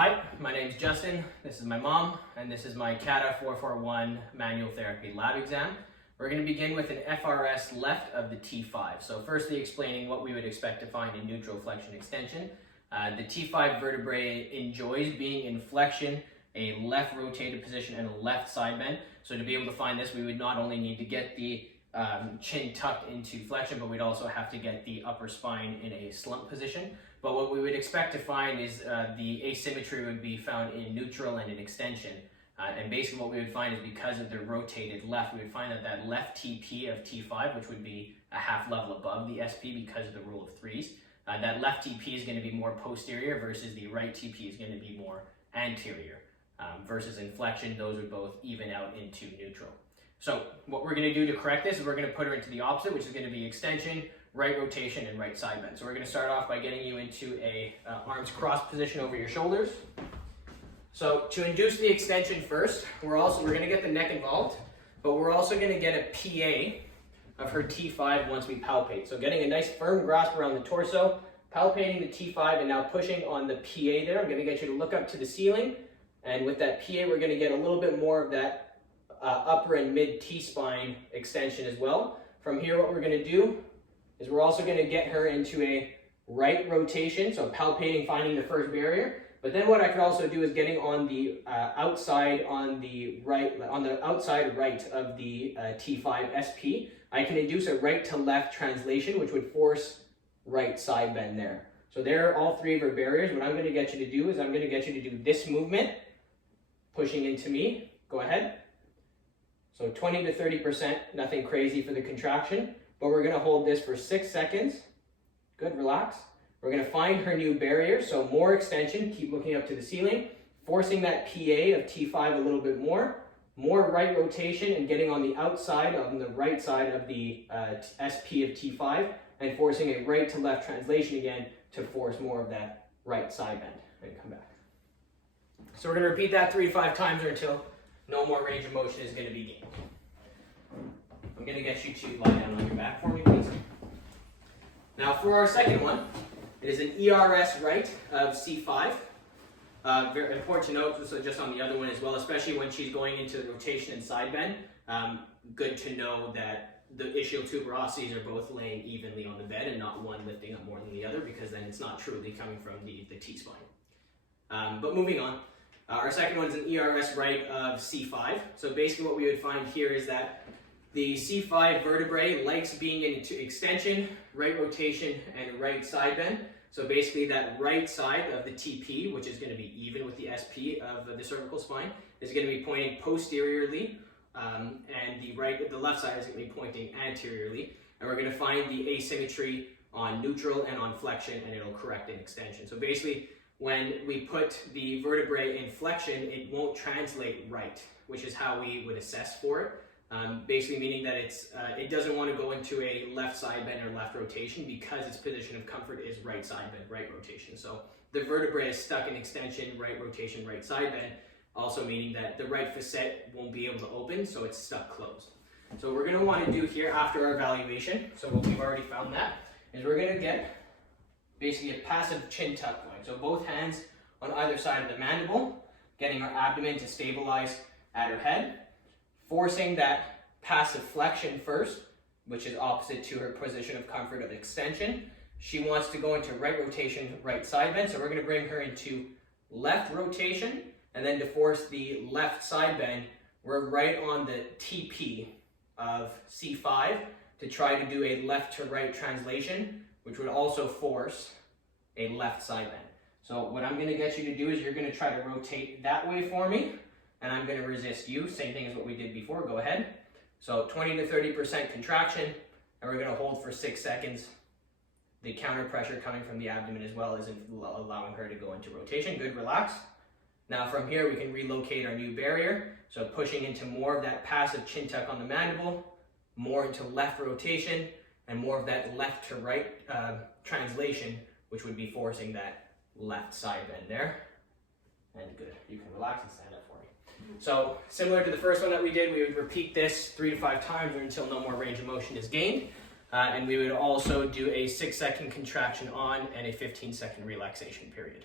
Hi, my name's Justin, this is my mom, and this is my CATA441 manual therapy lab exam. We're going to begin with an FRS left of the T5. So firstly explaining what we would expect to find in neutral flexion extension. The T5 vertebrae enjoys being in flexion, a left rotated position, and a left side bend. So to be able to find this, we would not only need to get the chin tucked into flexion, but we'd also have to get the upper spine in a slump position. But what we would expect to find is the asymmetry would be found in neutral and in extension. And basically what we would find is because of the rotated left, we would find that that left TP of T5, which would be a half level above the SP because of the rule of threes, that left TP is going to be more posterior versus the right TP is going to be more anterior. Versus in flexion, those would both even out into neutral. So what we're going to do to correct this is we're going to put her into the opposite, which is going to be extension, right rotation, and right side bend. So we're going to start off by getting you into a arms crossed position over your shoulders. So to induce the extension first, we're going to get the neck involved, but we're also going to get a PA of her T5 once we palpate. So getting a nice firm grasp around the torso, palpating the T5, and now pushing on the PA there. I'm going to get you to look up to the ceiling, and with that PA, we're going to get a little bit more of that upper and mid T-spine extension as well. From here, what we're going to do is we're also going to get her into a right rotation, so palpating, finding the first barrier. But then what I could also do is getting on the outside right of the T5 SP. I can induce a right to left translation, which would force right side bend there. So there are all three of her barriers. What I'm going to get you to do is I'm going to get you to do this movement, pushing into me. Go ahead. So 20 to 30%, nothing crazy for the contraction, but we're going to hold this for 6 seconds. Good, relax. We're going to find her new barrier, so more extension, keep looking up to the ceiling, forcing that PA of T5 a little bit more right rotation and getting on the outside, on the right side of the SP of T5, and forcing a right to left translation again to force more of that right side bend and come back. So we're going to repeat that 3 to 5 times or until no more range of motion is going to be gained. I'm going to get you to lie down on your back for me, please. Now for our second one, it is an ERS right of C5. Very important to note, so just on the other one as well, especially when she's going into the rotation and side bend, good to know that the ischial tuberosities are both laying evenly on the bed and not one lifting up more than the other, because then it's not truly coming from the T-spine. But moving on. Our second one is an ERS right of C5. So basically what we would find here is that the C5 vertebrae likes being into extension, right rotation, and right side bend. So basically that right side of the TP, which is going to be even with the SP of the cervical spine, is going to be pointing posteriorly, and the left side is going to be pointing anteriorly. And we're going to find the asymmetry on neutral and on flexion, and it'll correct in extension. So basically, when we put the vertebrae in flexion, it won't translate right, which is how we would assess for it. Basically meaning that it doesn't want to go into a left side bend or left rotation because its position of comfort is right side bend, right rotation. So the vertebrae is stuck in extension, right rotation, right side bend, also meaning that the right facet won't be able to open, so it's stuck closed. So what we're going to want to do here after our evaluation, so what we've already found that, is we're going to get basically a passive chin tuck going. So both hands on either side of the mandible, getting our abdomen to stabilize at her head, forcing that passive flexion first, which is opposite to her position of comfort of extension. She wants to go into right rotation, right side bend, so we're going to bring her into left rotation, and then to force the left side bend, we're right on the TP of C5 to try to do a left to right translation, which would also force a left side bend. So what I'm going to get you to do is you're going to try to rotate that way for me, and I'm going to resist you. Same thing as what we did before. Go ahead. So 20 to 30% contraction, and we're going to hold for 6 seconds. The counter pressure coming from the abdomen as well isn't allowing her to go into rotation. Good, relax. Now from here we can relocate our new barrier. So pushing into more of that passive chin tuck on the mandible, more into left rotation, and more of that left to right translation, which would be forcing that left side bend there. And good, you can relax and stand up for me. So similar to the first one that we did, we would repeat this 3 to 5 times until no more range of motion is gained. And we would also do a 6-second contraction on and a 15-second relaxation period.